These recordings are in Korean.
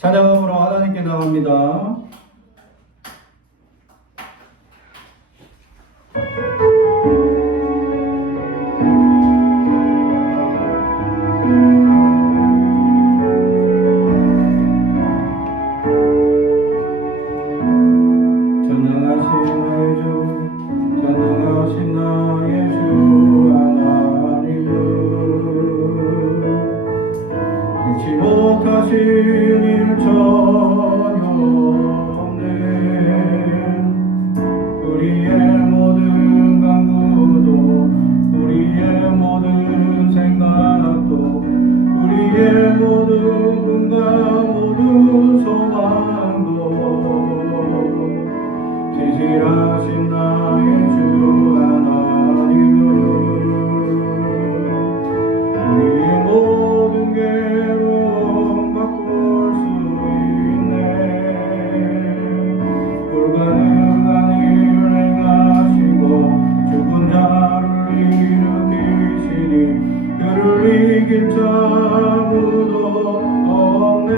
찬양함으로 하나님께 나갑니다. 지질하신 나의 주 하나님은 우리의 모든 괴로움 바꿀 수 있네. 불가능한 일을 행하시고 죽은 자를 일으키시니 그를 이길 자 아무도 없네.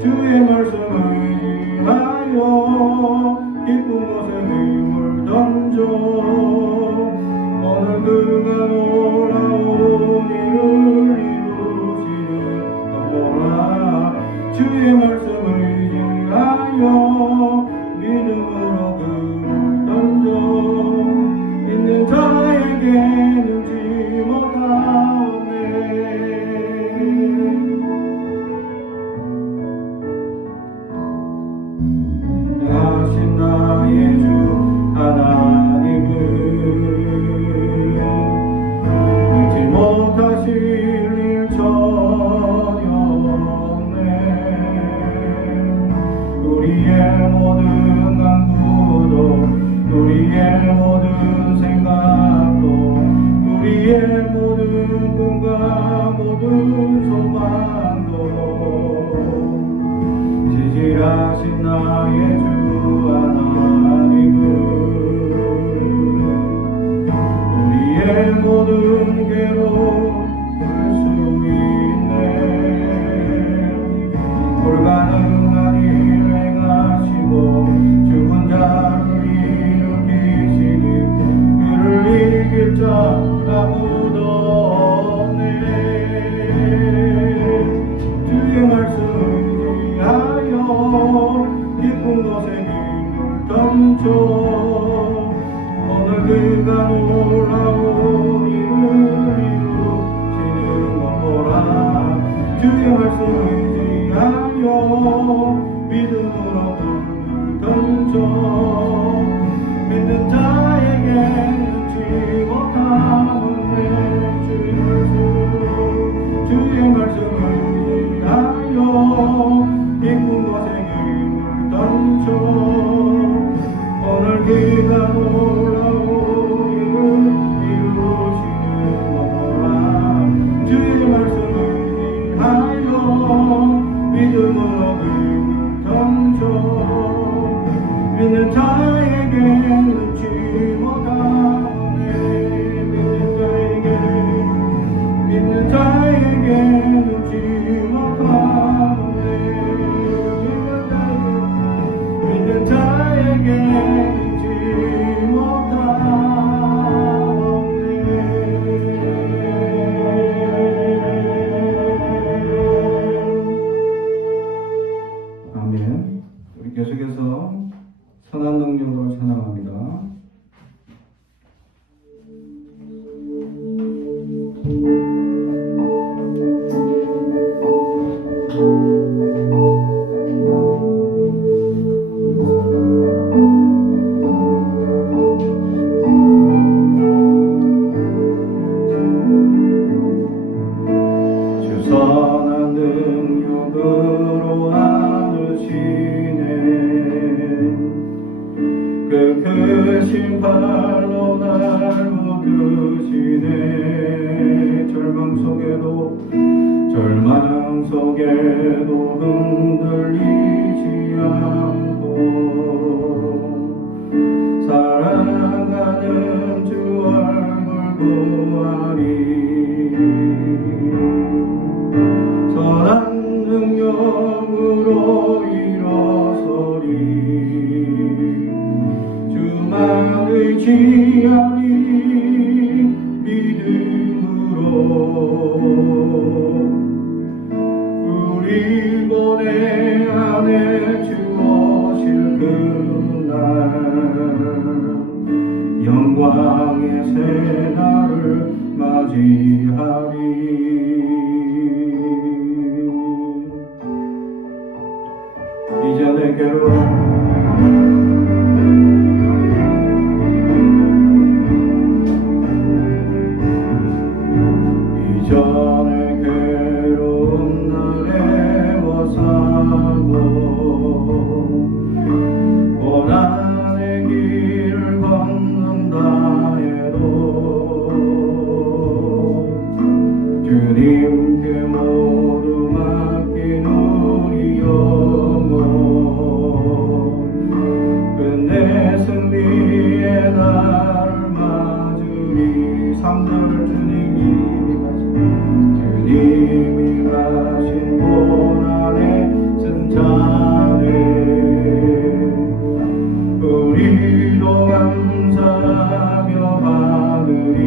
주의 말씀을 의지하여 깊은 곳에 힘을 던져 오늘 그가 놀라운 일을 이루시는 거라. 주의 말씀을 의지하여 믿음으로 그를 던져 있는 자에게 눈치 못하네. 하신 나의 주 하나님은 알지 못하실 일 전혀 없네. 우리의 모든 강구도 우리의 모든 생각도 우리의 모든 꿈과 모든 소망도 지질하신 나의 주 하나님은 우리의 모든 괴로움 풀 수 있네. 불가능한 일 행하시고 죽은 자를 일으키시니 그를 이길 자 아무도 없네. 주의 말씀을 의지하여 깊은 곳에 힘을 던져 오늘 그가 놀라운 일을 이루시는 거라. 주의 말씀을 의지하여 믿음으로 눈을 던져 믿는 자에게 눈치 못하네. 주의 말씀을 의지하여 깊은 곳에 힘을 던져 오늘 그가 놀라운 일을 이루시는 거라. 주의 말씀을 의지하여 믿음으로 힘을 던져 믿는 자에게 눈치 못하네. 믿는 자에게 눈치 못하네. 믿는 자에게 눈치 못하네. 아멘. 우리 계속해서 선한 능력으로 찬양합니다. 선한 능력으로 안으시네. 그 크신 발로 날 묶으시네. 절망 속에도 흔들리지 않고 사랑하는 주 얼굴 보아리 선한 맞이하리 믿음으로 우리 고뇌 안에 주 오실 그날 영광의 새날을 맞이하리. 이제 내게로 이전의 괴로운 날에 워사고 고난의 길을 걷는다 해도 주님께 모두 맡긴 우리 영혼 끝내 승리의 날을 맞으리. 3절 주님이 가신 고난의 승자네 우리도 감사하며 받으리.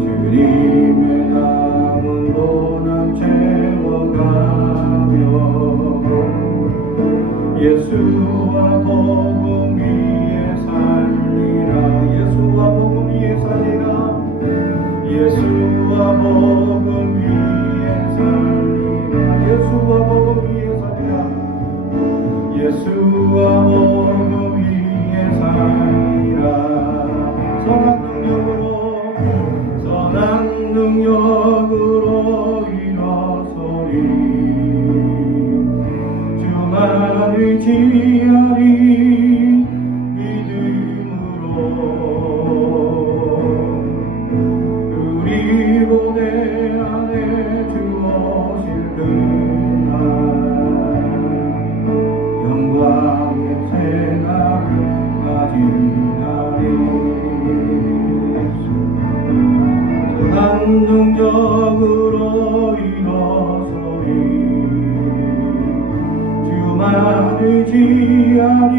주님의 남은 고난 채워가며 예수와 복음 위에 살리라. 예수와 복음 위에 살리라. 예수와 복음 위에 살리라. 예수와 복음 위에 살리라. 예수와 복음 위에 살리라. 선한 능력으로 일어서리 주만 의지하리 믿음으로 우리 고뇌 안에 주 오실 그날 영광의 새날을 맞이하리. 선한 능력으로 일어서리 주만 의지하리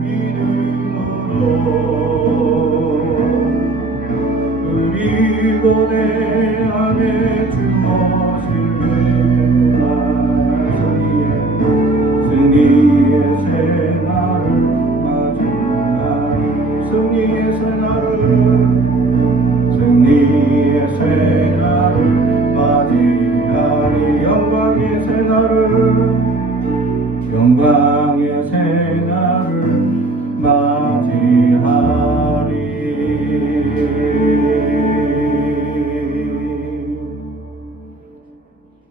믿음으로 우리 고뇌 안에 주 오실 그날 승리의 새날을 맞이하리. 승리의 새날을 맞이하리. 영광의 새날을 맞이하리.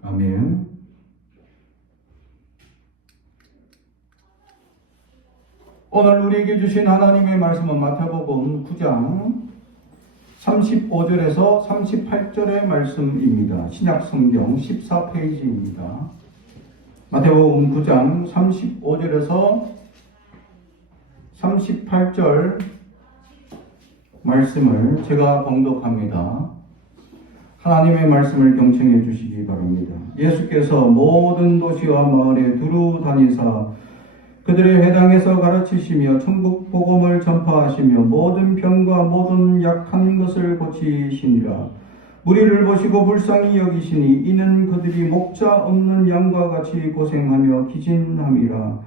아멘. 오늘 우리에게 주신 하나님의 말씀은 마태복음 9장 35절에서 38절의 말씀입니다. 신약성경 14페이지입니다. 마태복음 9장 35절에서 38절 말씀을 제가 봉독합니다. 하나님의 말씀을 경청해 주시기 바랍니다. 예수께서 모든 도시와 마을에 두루 다니사 그들의 회당에서 가르치시며 천국 복음을 전파하시며 모든 병과 모든 약한 것을 고치시니라. 무리를 보시고 불쌍히 여기시니 이는 그들이 목자 없는 양과 같이 고생하며 기진함이라.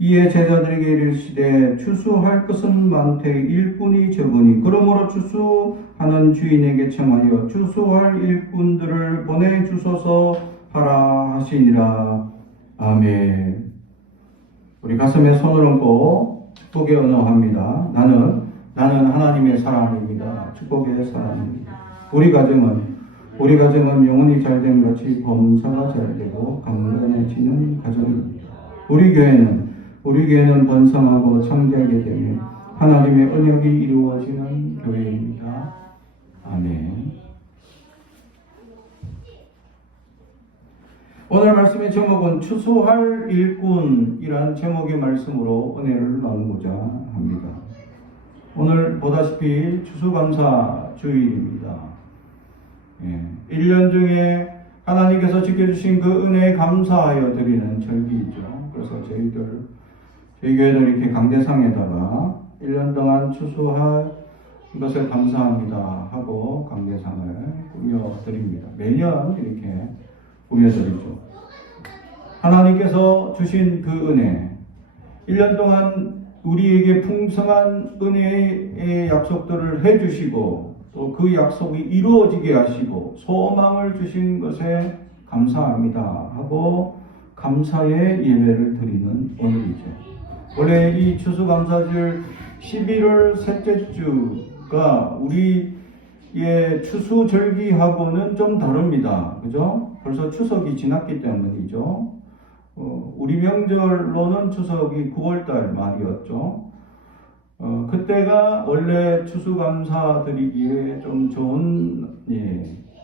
이에 제자들에게 이르시되 추수할 것은 많되 일꾼이 적으니 그러므로 추수하는 주인에게 청하여 추수할 일꾼들을 보내주소서 하라 하시니라. 아멘. 우리 가슴에 손을 얹고 축복의 언어합니다. 나는 하나님의 사람입니다. 축복의 사람입니다. 우리 가정은 영혼이 잘된 같이 범사가 잘되고 강건해지는 가정입니다. 우리 교회는 번성하고 창대하게 되며 하나님의 언약이 이루어지는 교회입니다. 아멘. 오늘 말씀의 제목은 추수할 일꾼이라는 제목의 말씀으로 은혜를 나누고자 합니다. 오늘 보다시피 추수감사 주일입니다. 1년 중에 하나님께서 지켜주신 그 은혜에 감사하여 드리는 절기이죠. 그래서 저희들 저희 교회도 이렇게 강대상에다가 1년 동안 추수할 것을 감사합니다 하고 강대상을 꾸며드립니다. 매년 이렇게 꾸며드리죠. 하나님께서 주신 그 은혜, 1년 동안 우리에게 풍성한 은혜의 약속들을 해주시고 또 그 약속이 이루어지게 하시고 소망을 주신 것에 감사합니다 하고 감사의 예배를 드리는 오늘이죠. 원래 이 추수감사절 11월 셋째 주가 우리의 추수절기하고는 좀 다릅니다. 그죠? 벌써 추석이 지났기 때문이죠. 우리 명절로는 추석이 9월달 말이었죠. 그때가 원래 추수감사 드리기에 좀 좋은,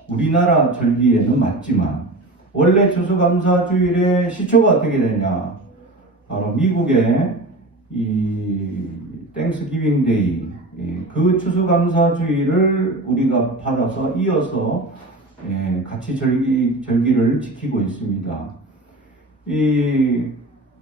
우리나라 절기에는 맞지만, 원래 추수감사 주일의 시초가 어떻게 되냐? 바로 미국의 이 땡스기빙 데이, 그 추수감사 주일을 우리가 받아서 이어서 같이 절기를 지키고 있습니다. 이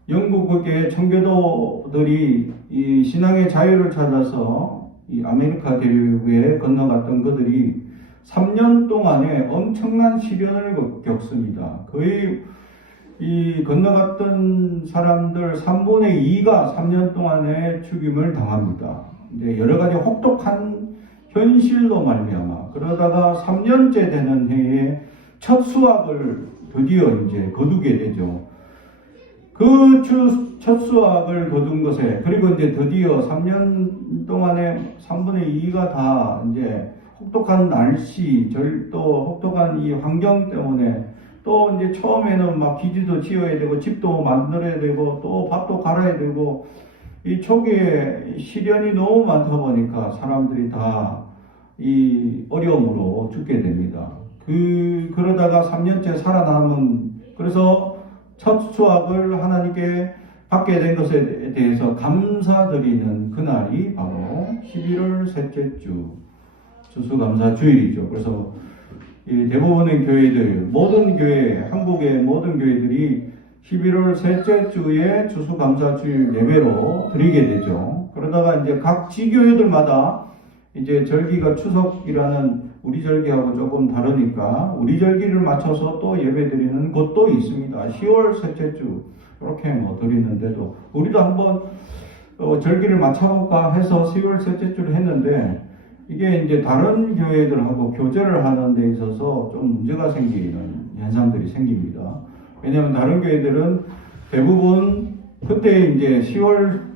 영국의 청교도들이 이 신앙의 자유를 찾아서 이 아메리카 대륙에 건너갔던 그들이 3년 동안에 엄청난 시련을 겪습니다. 거의 이 건너갔던 사람들 3분의 2가 3년 동안에 죽임을 당합니다. 근데 여러 가지 혹독한 현실로 말미암아 그러다가 3년째 되는 해에 첫 수확을 드디어 이제 거두게 되죠. 그 첫 수확을 거둔 것에, 그리고 이제 드디어 3년 동안에 3분의 2가 다 이제 혹독한 날씨, 또 혹독한 이 환경 때문에 또 이제 처음에는 막 기지도 지어야 되고 집도 만들어야 되고 또 밭도 갈아야 되고 이 초기에 시련이 너무 많다 보니까 사람들이 다 이 어려움으로 죽게 됩니다. 그러다가 3년째 살아남은, 그래서 첫 수확을 하나님께 받게 된 것에 대해서 감사드리는 그날이 바로 11월 셋째 주 추수감사 주일이죠. 그래서 대부분의 교회들, 모든 교회, 한국의 모든 교회들이 11월 셋째 주에 추수감사 주일 예배로 드리게 되죠. 그러다가 이제 각 지교회들마다 이제 절기가 추석이라는 우리 절기하고 조금 다르니까 우리 절기를 맞춰서 또 예배 드리는 곳도 있습니다. 10월 셋째 주 이렇게 드리는데도 우리도 한번 절기를 맞춰볼까 해서 10월 셋째 주를 했는데 이게 이제 다른 교회들하고 교제를 하는 데 있어서 좀 문제가 생기는 현상들이 생깁니다. 왜냐하면 다른 교회들은 대부분 그때 이제 11월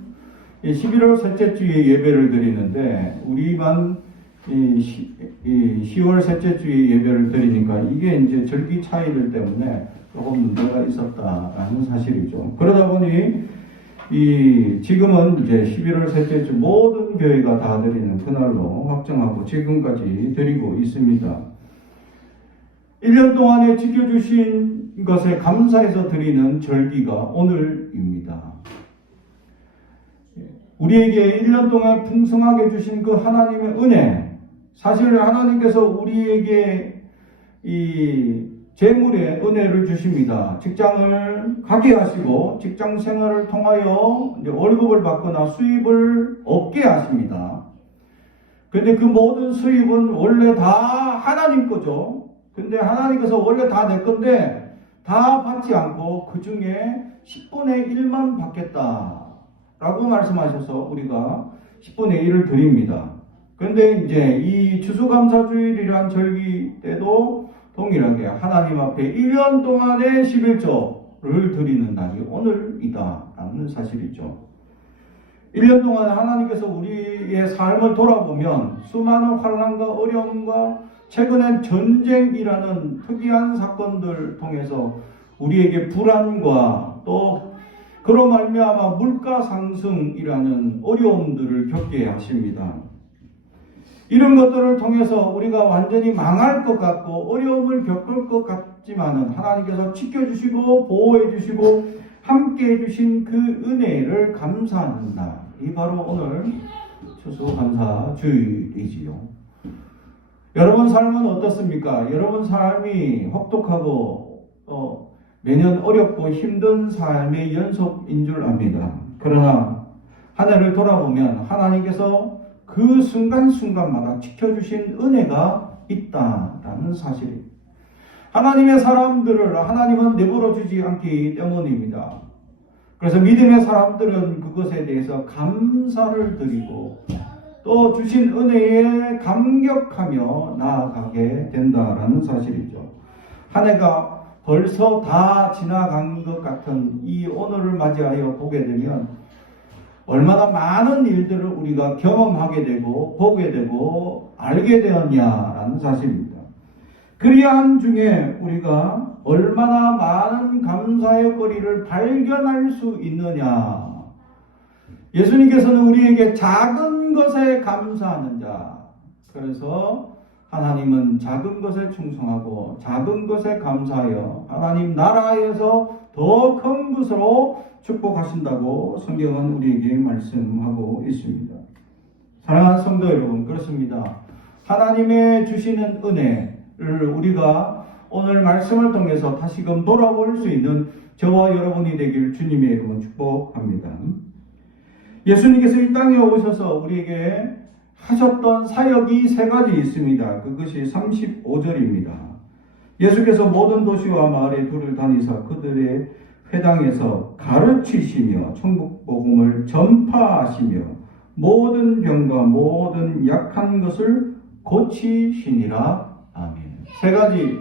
셋째 주에 예배를 드리는데 우리만 10월 셋째 주에 예배를 드리니까 이게 이제 절기 차이들 때문에 조금 문제가 있었다라는 사실이죠. 그러다 보니 지금은 이제 11월 셋째 주 모든 교회가 다 드리는 그날로 확정하고 지금까지 드리고 있습니다. 1년 동안에 지켜주신 것에 감사해서 드리는 절기가 오늘입니다. 우리에게 1년 동안 풍성하게 주신 그 하나님의 은혜, 사실 하나님께서 우리에게 이 재물의 은혜를 주십니다. 직장을 가게 하시고 직장 생활을 통하여 이제 월급을 받거나 수입을 얻게 하십니다. 그런데 그 모든 수입은 원래 다 하나님 거죠. 근데 하나님께서 원래 다 내 건데 다 받지 않고 그 중에 10분의 1만 받겠다 라고 말씀하셔서 우리가 10분의 1을 드립니다. 그런데 이제 이 추수감사주일이란 절기 때도 동일하게 하나님 앞에 1년 동안의 11조를 드리는 날이 오늘이다 라는 사실이죠. 1년 동안 하나님께서 우리의 삶을 돌아보면 수많은 환난과 어려움과 최근엔 전쟁이라는 특이한 사건들 통해서 우리에게 불안과 또 그로 말미암아 물가 상승이라는 어려움들을 겪게 하십니다. 이런 것들을 통해서 우리가 완전히 망할 것 같고 어려움을 겪을 것 같지만은 하나님께서 지켜주시고 보호해주시고 함께해주신 그 은혜를 감사하는 날이 바로 오늘 추수감사 주일이지요. 여러분 삶은 어떻습니까? 여러분 삶이 혹독하고 매년 어렵고 힘든 삶의 연속인 줄 압니다. 그러나 한 해를 돌아보면 하나님께서 그 순간순간마다 지켜주신 은혜가 있다라는 사실입니다. 하나님의 사람들을 하나님은 내버려 주지 않기 때문입니다. 그래서 믿음의 사람들은 그것에 대해서 감사를 드리고 또 주신 은혜에 감격하며 나아가게 된다라는 사실이죠. 한 해가 벌써 다 지나간 것 같은 이 오늘을 맞이하여 보게 되면 얼마나 많은 일들을 우리가 경험하게 되고 보게 되고 알게 되었냐라는 사실입니다. 그리한 중에 우리가 얼마나 많은 감사의 거리를 발견할 수 있느냐. 예수님께서는 우리에게 작은 것에 감사하는 자. 그래서 하나님은 작은 것에 충성하고 작은 것에 감사하여 하나님 나라에서 더 큰 것으로 축복하신다고 성경은 우리에게 말씀하고 있습니다. 사랑하는 성도 여러분, 그렇습니다. 하나님의 주시는 은혜를 우리가 오늘 말씀을 통해서 다시금 돌아볼 수 있는 저와 여러분이 되길 주님의 이름으로 축복합니다. 예수님께서 이 땅에 오셔서 우리에게 하셨던 사역이 세 가지 있습니다. 그것이 35절입니다. 예수께서 모든 도시와 마을에 두루 다니사 그들의 회당에서 가르치시며 천국 복음을 전파하시며 모든 병과 모든 약한 것을 고치시니라. 아멘. 세 가지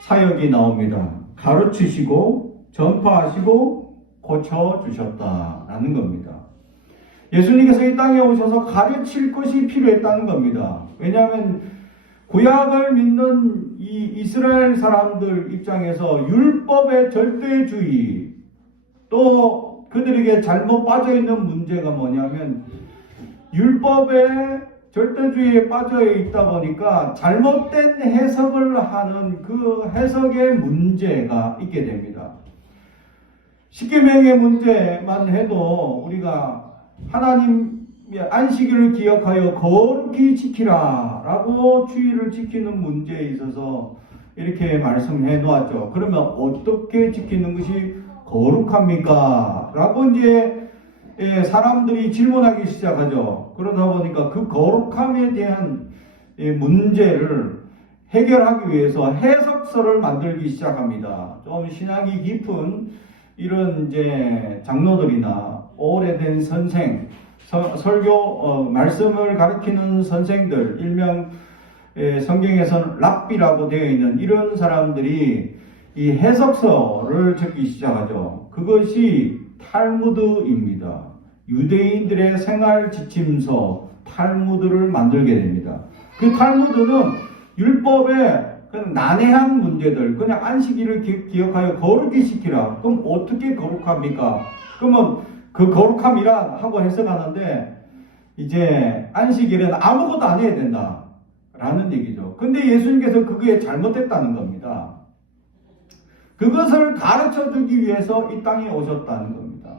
사역이 나옵니다. 가르치시고 전파하시고 고쳐주셨다라는 겁니다. 예수님께서 이 땅에 오셔서 가르칠 것이 필요했다는 겁니다. 왜냐하면 구약을 믿는 이 이스라엘 사람들 입장에서 율법의 절대주의, 또 그들에게 잘못 빠져있는 문제가 뭐냐면 율법의 절대주의에 빠져 있다 보니까 잘못된 해석을 하는 그 해석의 문제가 있게 됩니다. 십계명의 문제만 해도 우리가 하나님의 안식일을 기억하여 거룩히 지키라 라고 주의를 지키는 문제에 있어서 이렇게 말씀해 놓았죠. 그러면 어떻게 지키는 것이 거룩합니까? 라고 이제 사람들이 질문하기 시작하죠. 그러다 보니까 그 거룩함에 대한 문제를 해결하기 위해서 해석서를 만들기 시작합니다. 좀 신앙이 깊은 이런 이제 장로들이나 오래된 선생, 설교 말씀을 가르치는 선생들, 일명 성경에서는 랍비라고 되어 있는 이런 사람들이 이 해석서를 적기 시작하죠. 그것이 탈무드입니다. 유대인들의 생활 지침서 탈무드를 만들게 됩니다. 그 탈무드는 율법의 난해한 문제들, 그냥 안식일을 기억하여 거룩히 지키라. 그럼 어떻게 거룩합니까? 그러면 그 거룩함이란 하고 해석하는데 이제 안식일은 아무것도 안 해야 된다 라는 얘기죠. 근데 예수님께서 그게 잘못됐다는 겁니다. 그것을 가르쳐 주기 위해서 이 땅에 오셨다는 겁니다.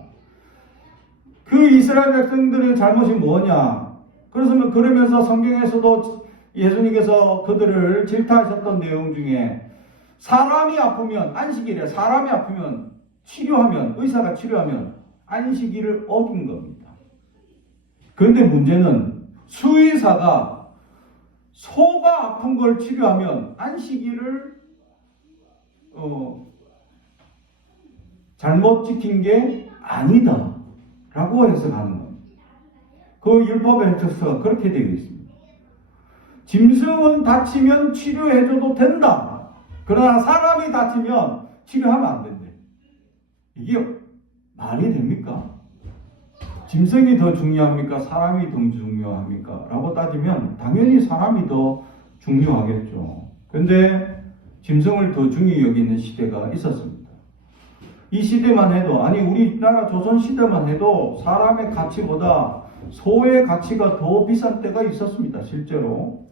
그 이스라엘 백성들의 잘못이 뭐냐? 그러면서 성경에서도 예수님께서 그들을 질타하셨던 내용 중에 사람이 아프면, 안식일에 사람이 아프면 치료하면, 의사가 치료하면 안식일을 어긴 겁니다. 그런데 문제는 수의사가 소가 아픈 걸 치료하면 안식일을 잘못 지킨 게 아니다 라고 해석하는 겁니다. 그 율법의 해석서가 그렇게 되어 있습니다. 짐승은 다치면 치료해줘도 된다. 그러나 사람이 다치면 치료하면 안 된대. 이게 말이 됩니까? 짐승이 더 중요합니까? 사람이 더 중요합니까? 라고 따지면 당연히 사람이 더 중요하겠죠. 근데 짐승을 더 중요히 여기는 시대가 있었습니다. 이 시대만 해도, 아니 우리나라 조선 시대만 해도 사람의 가치보다 소의 가치가 더 비싼 때가 있었습니다. 실제로.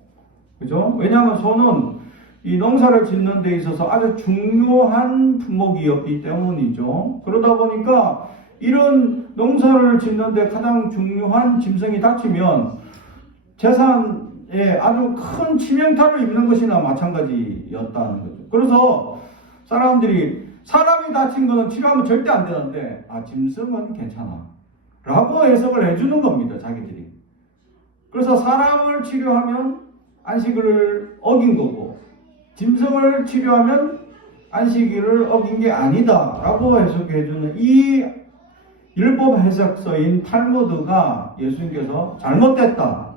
그죠? 왜냐하면 소는 이 농사를 짓는 데 있어서 아주 중요한 품목이었기 때문이죠. 그러다 보니까 이런 농사를 짓는 데 가장 중요한 짐승이 다치면 재산에 아주 큰 치명타를 입는 것이나 마찬가지였다는 거죠. 그래서 사람들이 사람이 다친 거는 치료하면 절대 안 되는데 짐승은 괜찮아. 라고 해석을 해주는 겁니다. 자기들이. 그래서 사람을 치료하면 안식일을 어긴 거고 짐승을 치료하면 안식일을 어긴 게 아니다 라고 해석해주는 이 율법 해석서인 탈무드가 예수님께서 잘못됐다,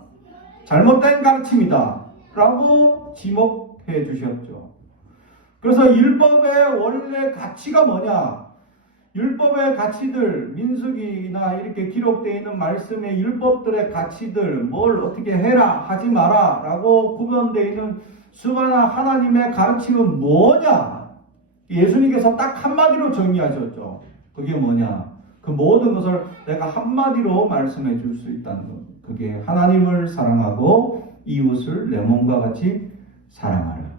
잘못된 가르침이다 라고 지목해 주셨죠. 그래서 율법의 원래 가치가 뭐냐? 율법의 가치들, 민수기나 이렇게 기록되어 있는 말씀의 율법들의 가치들, 뭘 어떻게 해라, 하지 마라 라고 구별되어 있는 수많은 하나님의 가르침은 뭐냐? 예수님께서 딱 한마디로 정의하셨죠. 그게 뭐냐? 그 모든 것을 내가 한마디로 말씀해 줄 수 있다는 것. 그게 하나님을 사랑하고 이웃을 내 몸과 같이 사랑하라.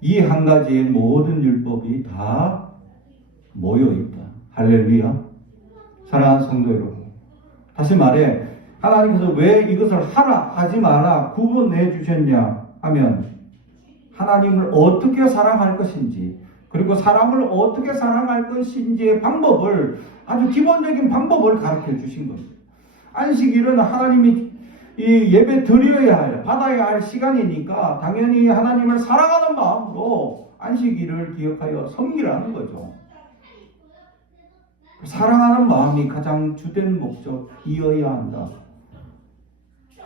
이 한 가지의 모든 율법이 다 모여있다. 할렐루야. 사랑하는 성도 여러분, 다시 말해 하나님께서 왜 이것을 하라 하지 마라 구분해 주셨냐 하면 하나님을 어떻게 사랑할 것인지 그리고 사람을 어떻게 사랑할 것인지의 방법을, 아주 기본적인 방법을 가르쳐 주신 겁니다. 안식일은 하나님이 이 예배 드려야 할, 받아야 할 시간이니까 당연히 하나님을 사랑하는 마음으로 안식일을 기억하여 섬기라는 거죠. 사랑하는 마음이 가장 주된 목적이어야 한다.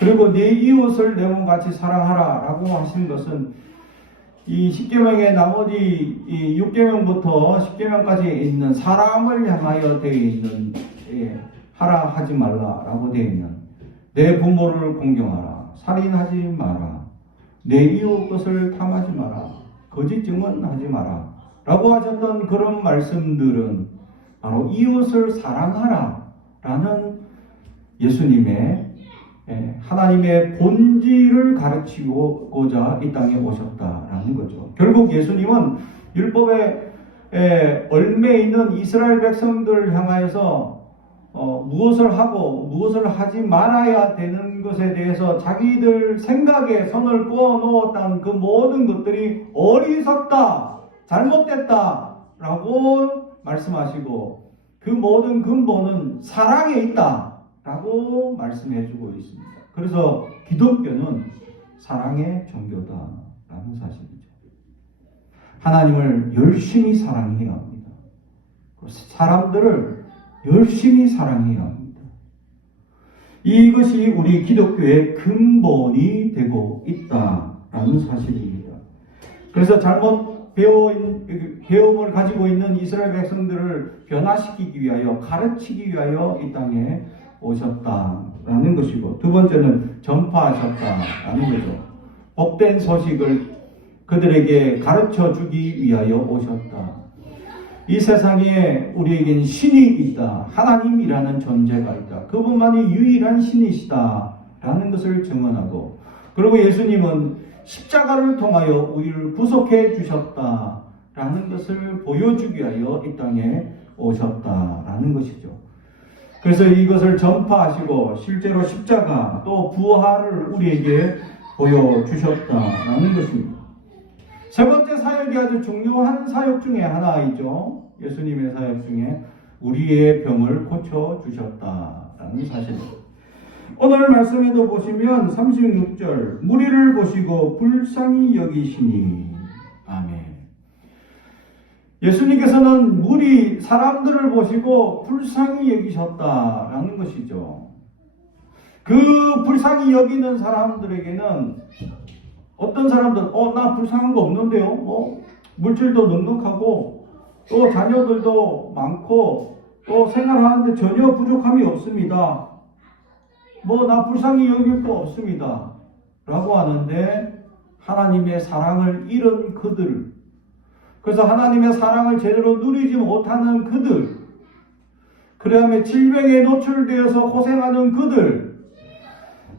그리고 내 이웃을 내 몸같이 사랑하라 라고 하신 것은 이 10계명의 나머지 이 6계명부터 10계명까지 있는 사람을 향하여 되어 있는 하라 하지 말라 라고 되어 있는 내 부모를 공경하라, 살인하지 마라, 내 이웃 것을 탐하지 마라, 거짓 증언하지 마라 라고 하셨던 그런 말씀들은 바로 이웃을 사랑하라 라는 예수님의 하나님의 본질을 가르치고자 이 땅에 오셨다라는 거죠. 결국 예수님은 율법에 얽매 있는 이스라엘 백성들을 향하여서 무엇을 하고 무엇을 하지 말아야 되는 것에 대해서 자기들 생각에 선을 그어 놓았던 그 모든 것들이 어리석다, 잘못됐다 라고 말씀하시고 그 모든 근본은 사랑에 있다 라고 말씀해 주고 있습니다. 그래서 기독교는 사랑의 종교다 라는 사실이죠. 하나님을 열심히 사랑해야 합니다. 사람들을 열심히 사랑해야 합니다. 이것이 우리 기독교의 근본이 되고 있다라는 사실입니다. 그래서 잘못 배움을 가지고 있는 이스라엘 백성들을 변화시키기 위하여, 가르치기 위하여 이 땅에 오셨다라는 것이고, 두 번째는 전파하셨다라는 거죠. 복된 소식을 그들에게 가르쳐 주기 위하여 오셨다. 이 세상에 우리에겐 신이 있다. 하나님이라는 존재가 있다. 그분만이 유일한 신이시다라는 것을 증언하고, 그리고 예수님은 십자가를 통하여 우리를 구속해 주셨다라는 것을 보여주기 위하여 이 땅에 오셨다라는 것이죠. 그래서 이것을 전파하시고 실제로 십자가 또 부활을 우리에게 보여주셨다라는 것입니다. 세 번째 사역이 아주 중요한 사역 중에 하나이죠. 예수님의 사역 중에 우리의 병을 고쳐주셨다라는 사실입니다. 오늘 말씀에도 보시면 36절 무리를 보시고 불쌍히 여기시니 아멘. 예수님께서는 무리 사람들을 보시고 불쌍히 여기셨다라는 것이죠. 그 불쌍히 여기는 사람들에게는 어떤 사람들은 나 불쌍한 거 없는데요. 물질도 넉넉하고 또 자녀들도 많고 또 생활하는데 전혀 부족함이 없습니다. 나 불쌍히 여길 거 없습니다 라고 하는데, 하나님의 사랑을 잃은 그들, 그래서 하나님의 사랑을 제대로 누리지 못하는 그들, 그다음에 질병에 노출되어서 고생하는 그들,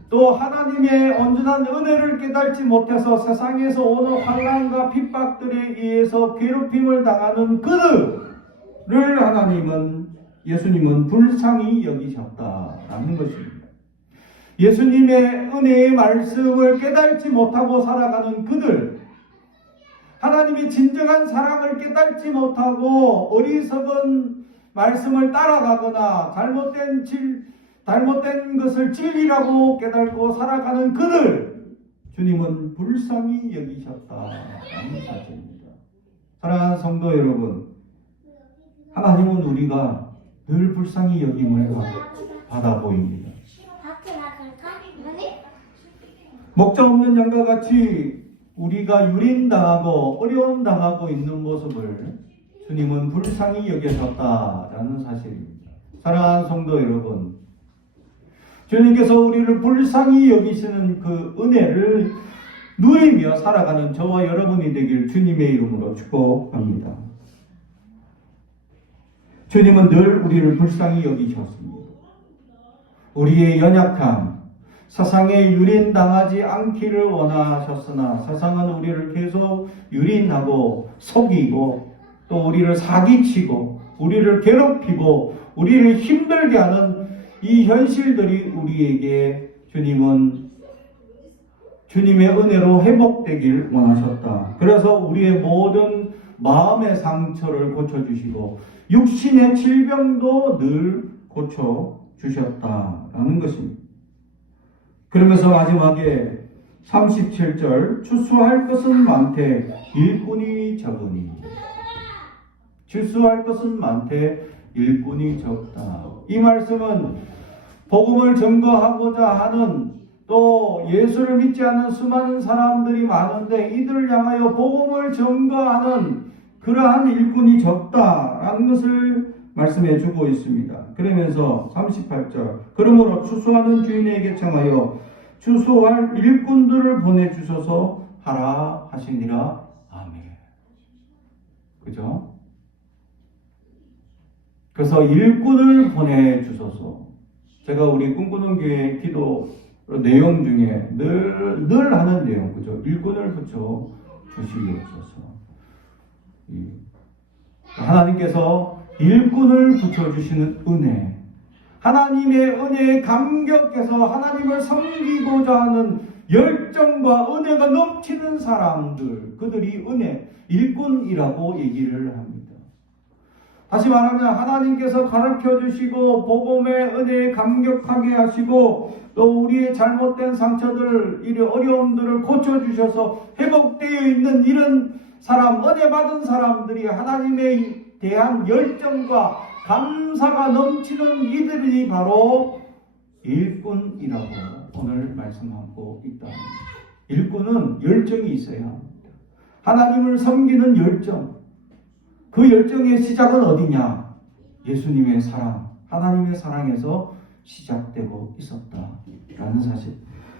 또 하나님의 온전한 은혜를 깨닫지 못해서 세상에서 오는 환난과 핍박들에 의해서 괴롭힘을 당하는 그들을 예수님은 불쌍히 여기셨다라는 것입니다. 예수님의 은혜의 말씀을 깨닫지 못하고 살아가는 그들, 하나님의 진정한 사랑을 깨닫지 못하고 어리석은 말씀을 따라가거나 잘못된 것을 진리라고 깨닫고 살아가는 그들, 주님은 불쌍히 여기셨다라는 사실입니다. 사랑하는 성도 여러분, 하나님은 우리가 늘 불쌍히 여김을 받아 보입니다. 목자 없는 양과 같이 우리가 유린당하고 어려움당하고 있는 모습을 주님은 불쌍히 여기셨다라는 사실입니다. 사랑하는 성도 여러분, 주님께서 우리를 불쌍히 여기시는 그 은혜를 누리며 살아가는 저와 여러분이 되길 주님의 이름으로 축복합니다. 주님은 늘 우리를 불쌍히 여기셨습니다. 우리의 연약함, 세상에 유린당하지 않기를 원하셨으나 세상은 우리를 계속 유린하고 속이고 또 우리를 사기치고 우리를 괴롭히고 우리를 힘들게 하는 이 현실들이 우리에게 주님은 주님의 은혜로 회복되길 원하셨다. 그래서 우리의 모든 마음의 상처를 고쳐주시고 육신의 질병도 늘 고쳐주셨다라는 것입니다. 그러면서 마지막에 37절 추수할 것은 많되 일꾼이 적으니, 추수할 것은 많되 일꾼이 적다. 이 말씀은 복음을 증거하고자 하는 또 예수를 믿지 않는 수많은 사람들이 많은데 이들을 향하여 복음을 증거하는 그러한 일꾼이 적다라는 것을 말씀해 주고 있습니다. 그러면서 38절 그러므로 추수하는 주인에게 청하여 추수할 일꾼들을 보내주셔서 하라 하시니라. 아멘. 그죠? 그래서 일꾼을 보내주셔서, 제가 우리 꿈꾸는 교회 기도 내용 중에 늘 하는 내용, 그죠? 일꾼을 붙여 주시옵소서. 하나님께서 일꾼을 붙여주시는 은혜, 하나님의 은혜에 감격해서 하나님을 섬기고자 하는 열정과 은혜가 넘치는 사람들, 그들이 은혜, 일꾼이라고 얘기를 합니다. 다시 말하면 하나님께서 가르쳐 주시고 복음의 은혜에 감격하게 하시고 또 우리의 잘못된 상처들, 이 어려움들을 고쳐주셔서 회복되어 있는 이런 사람, 은혜 받은 사람들이 하나님에 대한 열정과 감사가 넘치는 이들이 바로 일꾼이라고 오늘 말씀하고 있다. 일꾼은 열정이 있어야 합니다. 하나님을 섬기는 열정. 그 열정의 시작은 어디냐? 예수님의 사랑, 하나님의 사랑에서 시작되고 있었다라는 사실.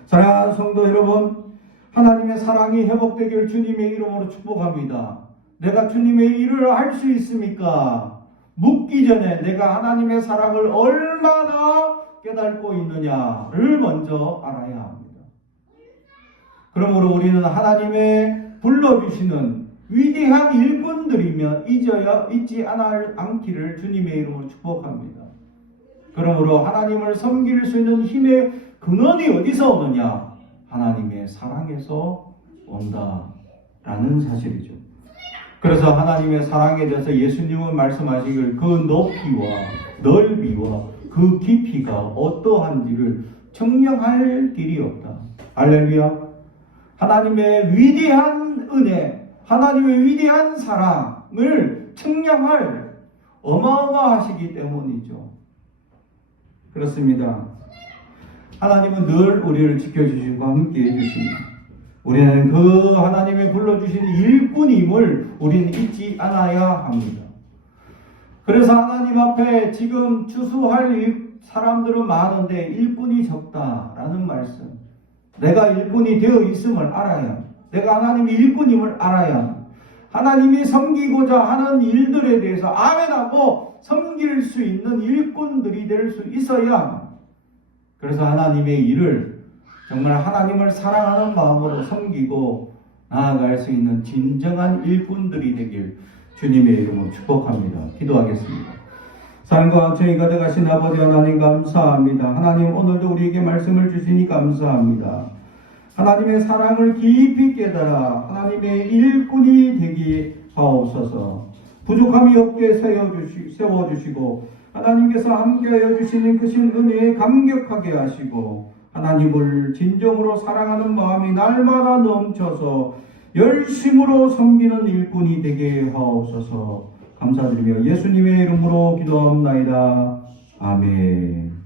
사랑하는 성도 여러분, 하나님의 사랑이 회복되길 주님의 이름으로 축복합니다. 내가 주님의 일을 할 수 있습니까? 묻기 전에 내가 하나님의 사랑을 얼마나 깨닫고 있느냐를 먼저 알아야 합니다. 그러므로 우리는 하나님의 불러주시는 위대한 일꾼들이며 잊지 않기를 주님의 이름으로 축복합니다. 그러므로 하나님을 섬길 수 있는 힘의 근원이 어디서 오느냐? 하나님의 사랑에서 온다라는 사실이죠. 그래서 하나님의 사랑에 대해서 예수님은 말씀하시길 그 높이와 넓이와 그 깊이가 어떠한지를 증명할 길이 없다. 할렐루야. 하나님의 위대한 은혜, 하나님의 위대한 사랑을 측량할 어마어마하시기 때문이죠. 그렇습니다. 하나님은 늘 우리를 지켜주시고 함께해 주십니다. 우리는 그 하나님의 불러주신 일꾼임을 우리는 잊지 않아야 합니다. 그래서 하나님 앞에 지금 추수할 사람들은 많은데 일꾼이 적다라는 말씀. 내가 일꾼이 되어 있음을 알아야, 내가 하나님의 일꾼임을 알아야, 하나님이 섬기고자 하는 일들에 대해서 아멘하고 섬길 수 있는 일꾼들이 될 수 있어야, 그래서 하나님의 일을 정말 하나님을 사랑하는 마음으로 섬기고 나아갈 수 있는 진정한 일꾼들이 되길 주님의 이름으로 축복합니다. 기도하겠습니다. 사랑과 정의가 가득하신 아버지 하나님 감사합니다. 하나님 오늘도 우리에게 말씀을 주시니 감사합니다. 하나님의 사랑을 깊이 깨달아 하나님의 일꾼이 되기 하옵소서. 부족함이 없게 세워주시고 하나님께서 함께하여 주시는 크신 은혜에 감격하게 하시고 하나님을 진정으로 사랑하는 마음이 날마다 넘쳐서 열심으로 섬기는 일꾼이 되게 하옵소서. 감사드리며 예수님의 이름으로 기도합나이다. 아멘.